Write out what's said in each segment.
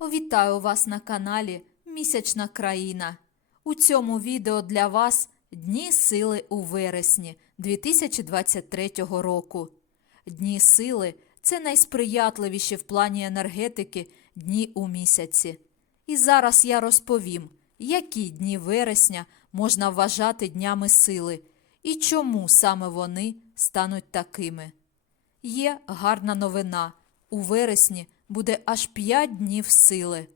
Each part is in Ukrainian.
Вітаю вас на каналі Місячна країна. У цьому відео для вас Дні сили у вересні 2023 року. Дні сили це найсприятливіші в плані енергетики дні у місяці. І зараз я розповім, які дні вересня можна вважати днями сили і чому саме вони стануть такими. Є гарна новина. У вересні буде аж 5 днів сили.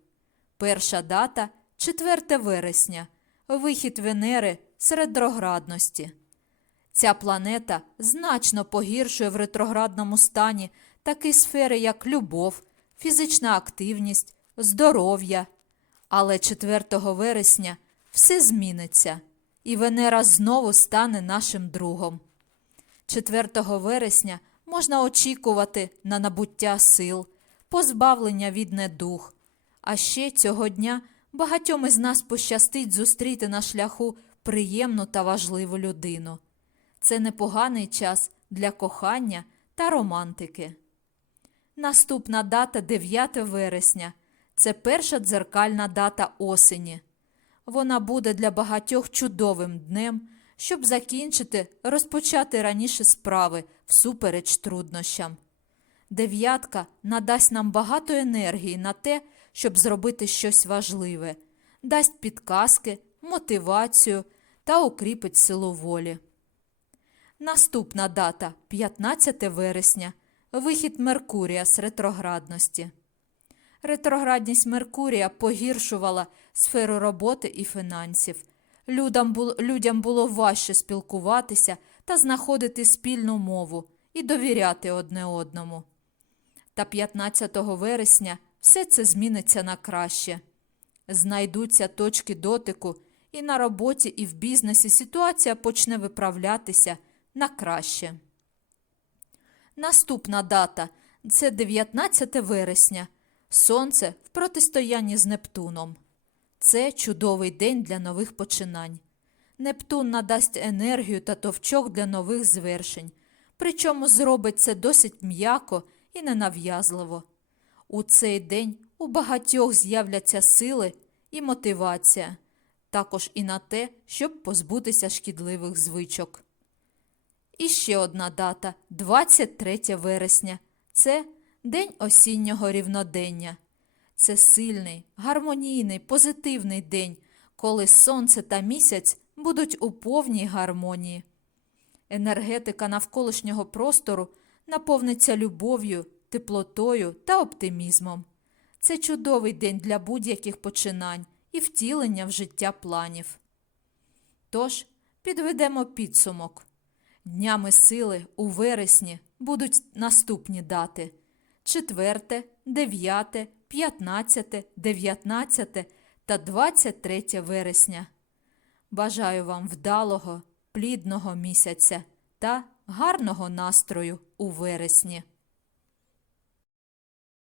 Перша дата 4 вересня. Вихід Венери з ретроградності. Ця планета значно погіршує в ретроградному стані такі сфери, як любов, фізична активність, здоров'я. Але 4 вересня все зміниться, і Венера знову стане нашим другом. 4 вересня можна очікувати на набуття сил, позбавлення від недух. А ще цього дня багатьом із нас пощастить зустріти на шляху приємну та важливу людину. Це непоганий час для кохання та романтики. Наступна дата 9 вересня. Це перша дзеркальна дата осені. Вона буде для багатьох чудовим днем, щоб закінчити, розпочати раніше справи всупереч труднощам. Дев'ятка надасть нам багато енергії на те, щоб зробити щось важливе, дасть підказки, мотивацію та укріпить силу волі. Наступна дата 15 вересня. Вихід Меркурія з ретроградності. Ретроградність Меркурія погіршувала сферу роботи і фінансів. Людям було, важче спілкуватися та знаходити спільну мову і довіряти одне одному. Та 15 вересня все це зміниться на краще. Знайдуться точки дотику, і на роботі, і в бізнесі ситуація почне виправлятися на краще. Наступна дата це 19 вересня. Сонце в протистоянні з Нептуном. Це чудовий день для нових починань. Нептун надасть енергію та товчок для нових звершень, причому зробить це досить м'яко і ненав'язливо. У цей день у багатьох з'являться сили і мотивація, також і на те, щоб позбутися шкідливих звичок. І ще одна дата 23 вересня. Це День осіннього рівнодення. Це сильний, гармонійний, позитивний день, коли сонце та місяць будуть у повній гармонії. Енергетика навколишнього простору наповниться любов'ю, теплотою та оптимізмом. Це чудовий день для будь-яких починань і втілення в життя планів. Тож, підведемо підсумок. Днями сили у вересні будуть наступні дати 4, 9, 15, 19 та 23 вересня. Бажаю вам вдалого, плідного місяця та гарного настрою у вересні.